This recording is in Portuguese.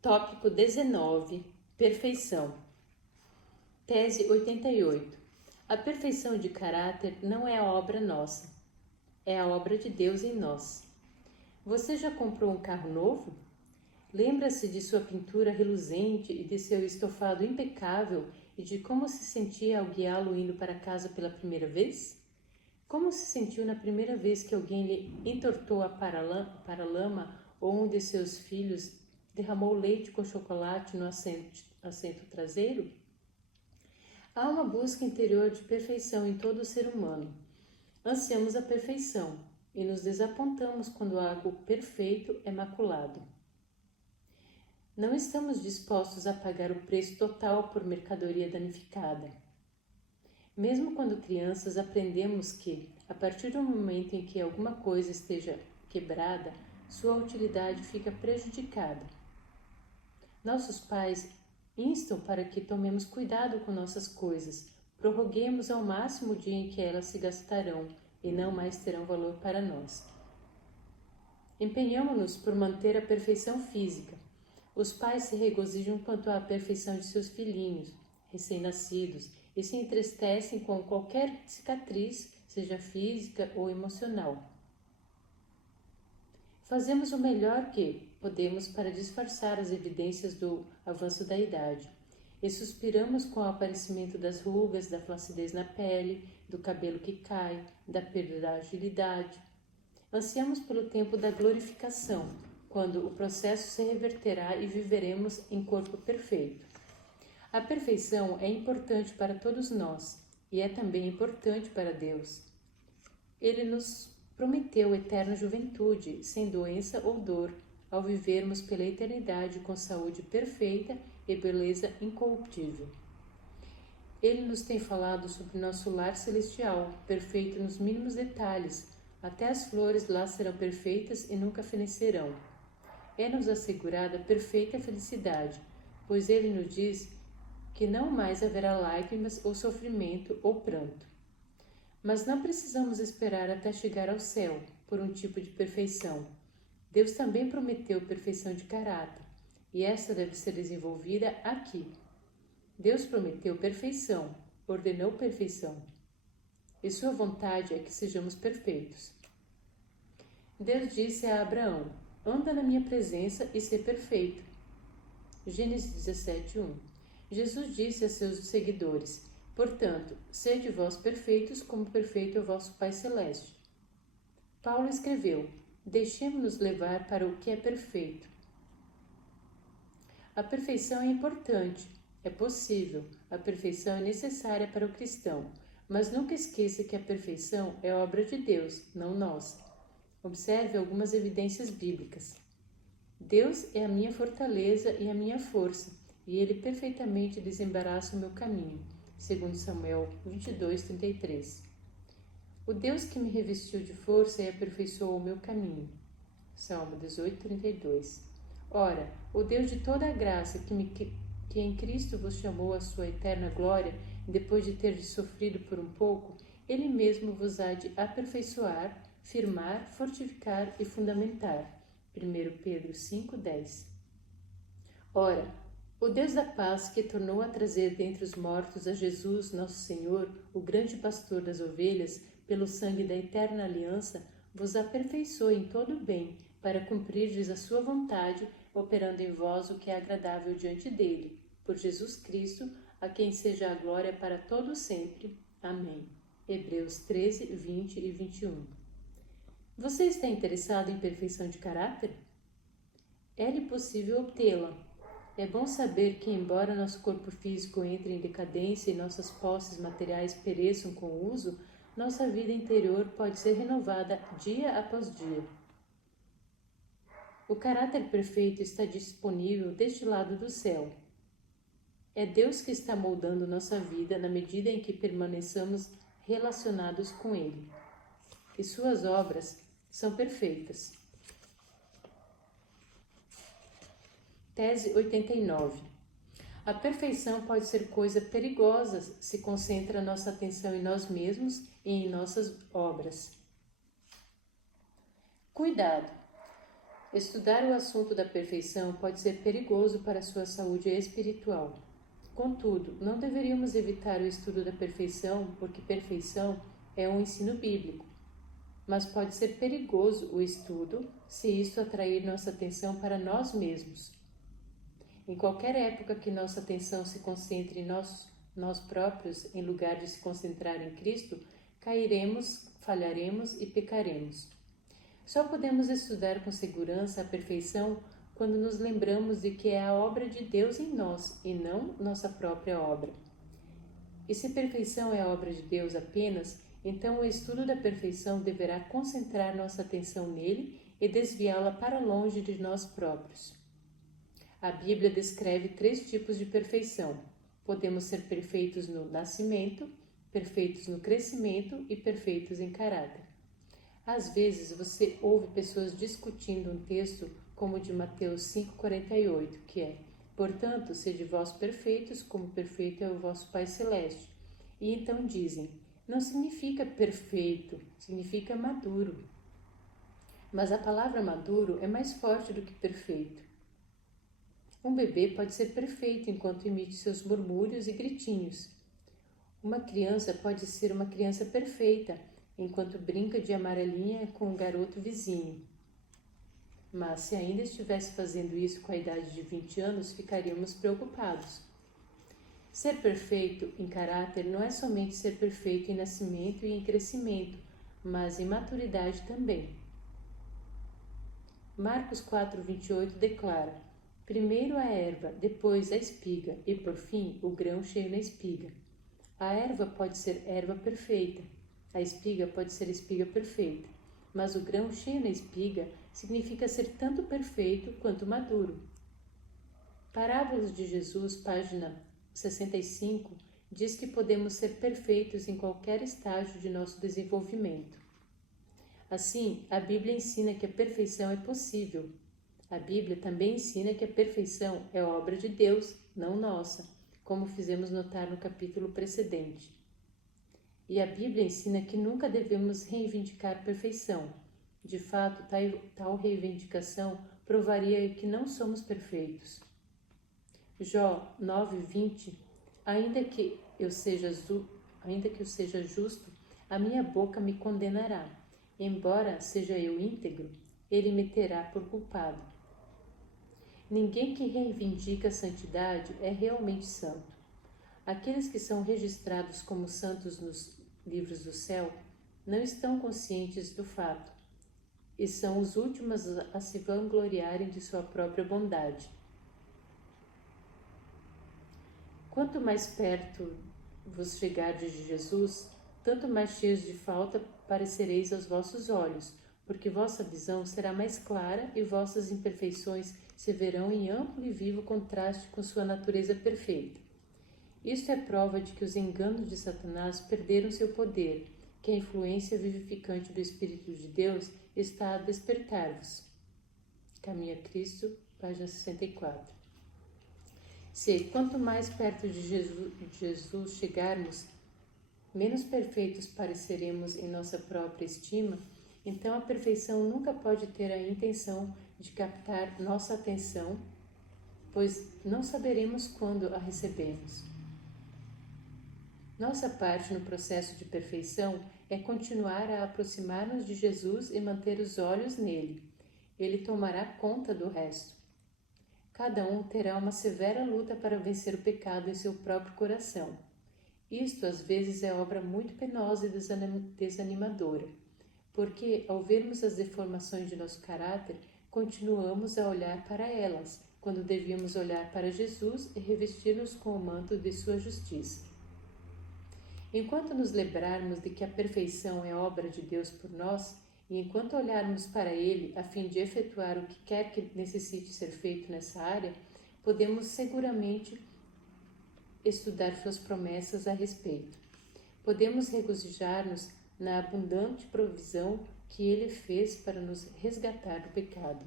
Tópico 19. Perfeição. Tese 88. A perfeição de caráter não é a obra nossa, é a obra de Deus em nós. Você já comprou um carro novo? Lembra-se de sua pintura reluzente e de seu estofado impecável e de como se sentia ao guiá-lo indo para casa pela primeira vez? Como se sentiu na primeira vez que alguém lhe entortou a paralama ou um de seus filhos derramou leite com chocolate no assento traseiro? Há uma busca interior de perfeição em todo o ser humano. Ansiamos a perfeição e nos desapontamos quando algo perfeito é maculado. Não estamos dispostos a pagar o preço total por mercadoria danificada. Mesmo quando crianças, aprendemos que, a partir do momento em que alguma coisa esteja quebrada, sua utilidade fica prejudicada. Nossos pais instam para que tomemos cuidado com nossas coisas, prorroguemos ao máximo o dia em que elas se gastarão e não mais terão valor para nós. Empenhamo-nos por manter a perfeição física. Os pais se regozijam quanto à perfeição de seus filhinhos, recém-nascidos, e se entristecem com qualquer cicatriz, seja física ou emocional. Fazemos o melhor que podemos para disfarçar as evidências do avanço da idade, e suspiramos com o aparecimento das rugas, da flacidez na pele, do cabelo que cai, da perda da agilidade. Ansiamos pelo tempo da glorificação, quando o processo se reverterá e viveremos em corpo perfeito. A perfeição é importante para todos nós e é também importante para Deus. Ele nos prometeu eterna juventude, sem doença ou dor, ao vivermos pela eternidade com saúde perfeita e beleza incorruptível. Ele nos tem falado sobre nosso lar celestial, perfeito nos mínimos detalhes, até as flores lá serão perfeitas e nunca fenecerão. É-nos assegurada perfeita felicidade, pois ele nos diz que não mais haverá lágrimas ou sofrimento ou pranto. Mas não precisamos esperar até chegar ao céu por um tipo de perfeição. Deus também prometeu perfeição de caráter, e essa deve ser desenvolvida aqui. Deus prometeu perfeição, ordenou perfeição, e sua vontade é que sejamos perfeitos. Deus disse a Abraão: anda na minha presença e sê perfeito. Gênesis 17:1. Jesus disse a seus seguidores: portanto, sede vós perfeitos, como perfeito é o vosso Pai Celeste. Paulo escreveu: deixemo-nos levar para o que é perfeito. A perfeição é importante, é possível, a perfeição é necessária para o cristão, mas nunca esqueça que a perfeição é obra de Deus, não nossa. Observe algumas evidências bíblicas. Deus é a minha fortaleza e a minha força, e Ele perfeitamente desembaraça o meu caminho. 2 Samuel 22:33. O Deus que me revestiu de força e aperfeiçoou o meu caminho. Salmo 18:32. Ora, o Deus de toda a graça que em Cristo vos chamou à sua eterna glória, depois de ter sofrido por um pouco, Ele mesmo vos há de aperfeiçoar, firmar, fortificar e fundamentar. 1 Pedro 5:10. Ora, o Deus da paz, que tornou a trazer dentre os mortos a Jesus, nosso Senhor, o grande pastor das ovelhas, pelo sangue da eterna aliança, vos aperfeiçoe em todo o bem, para cumprirdes a sua vontade, operando em vós o que é agradável diante dele. Por Jesus Cristo, a quem seja a glória para todo sempre. Amém. Hebreus 13:20 e 21. Você está interessado em perfeição de caráter? É-lhe possível obtê-la. É bom saber que, embora nosso corpo físico entre em decadência e nossas posses materiais pereçam com o uso, nossa vida interior pode ser renovada dia após dia. O caráter perfeito está disponível deste lado do céu. É Deus que está moldando nossa vida na medida em que permaneçamos relacionados com Ele. E suas obras são perfeitas. Tese 89. A perfeição pode ser coisa perigosa se concentra nossa atenção em nós mesmos e em nossas obras. Cuidado! Estudar o assunto da perfeição pode ser perigoso para a sua saúde espiritual. Contudo, não deveríamos evitar o estudo da perfeição, porque perfeição é um ensino bíblico. Mas pode ser perigoso o estudo se isso atrair nossa atenção para nós mesmos. Em qualquer época que nossa atenção se concentre em nós próprios, em lugar de se concentrar em Cristo, cairemos, falharemos e pecaremos. Só podemos estudar com segurança a perfeição quando nos lembramos de que é a obra de Deus em nós e não nossa própria obra. E se perfeição é a obra de Deus apenas, então o estudo da perfeição deverá concentrar nossa atenção nele e desviá-la para longe de nós próprios. A Bíblia descreve 3 tipos de perfeição. Podemos ser perfeitos no nascimento, perfeitos no crescimento e perfeitos em caráter. Às vezes você ouve pessoas discutindo um texto como o de Mateus 5,48, que é: portanto, sede vós perfeitos, como perfeito é o vosso Pai Celeste. E então dizem: não significa perfeito, significa maduro. Mas a palavra maduro é mais forte do que perfeito. Um bebê pode ser perfeito enquanto emite seus murmúrios e gritinhos. Uma criança pode ser uma criança perfeita enquanto brinca de amarelinha com o garoto vizinho. Mas se ainda estivesse fazendo isso com a idade de 20 anos, ficaríamos preocupados. Ser perfeito em caráter não é somente ser perfeito em nascimento e em crescimento, mas em maturidade também. Marcos 4,28 declara: primeiro a erva, depois a espiga e, por fim, o grão cheio na espiga. A erva pode ser erva perfeita, a espiga pode ser espiga perfeita, mas o grão cheio na espiga significa ser tanto perfeito quanto maduro. Parábolas de Jesus, página 65, diz que podemos ser perfeitos em qualquer estágio de nosso desenvolvimento. Assim, a Bíblia ensina que a perfeição é possível. A Bíblia também ensina que a perfeição é obra de Deus, não nossa, como fizemos notar no capítulo precedente. E a Bíblia ensina que nunca devemos reivindicar perfeição. De fato, tal reivindicação provaria que não somos perfeitos. Jó 9,20: ainda que eu seja justo, a minha boca me condenará. Embora seja eu íntegro, ele me terá por culpado. Ninguém que reivindica a santidade é realmente santo. Aqueles que são registrados como santos nos livros do céu não estão conscientes do fato e são os últimos a se vangloriarem de sua própria bondade. Quanto mais perto vos chegardes de Jesus, tanto mais cheios de falta parecereis aos vossos olhos, porque vossa visão será mais clara e vossas imperfeições se verão em amplo e vivo contraste com sua natureza perfeita. Isto é prova de que os enganos de Satanás perderam seu poder, que a influência vivificante do Espírito de Deus está a despertar-vos. Caminho a Cristo, página 64. Se, quanto mais perto de Jesus chegarmos, menos perfeitos pareceremos em nossa própria estima, então a perfeição nunca pode ter a intenção de captar nossa atenção, pois não saberemos quando a recebemos. Nossa parte no processo de perfeição é continuar a aproximar-nos de Jesus e manter os olhos nele. Ele tomará conta do resto. Cada um terá uma severa luta para vencer o pecado em seu próprio coração. Isto, às vezes, é obra muito penosa e desanimadora, porque, ao vermos as deformações de nosso caráter, continuamos a olhar para elas, quando devíamos olhar para Jesus e revestir-nos com o manto de sua justiça. Enquanto nos lembrarmos de que a perfeição é obra de Deus por nós, e enquanto olharmos para Ele a fim de efetuar o que quer que necessite ser feito nessa área, podemos seguramente estudar suas promessas a respeito. Podemos regozijar-nos na abundante provisão que Ele fez para nos resgatar do pecado.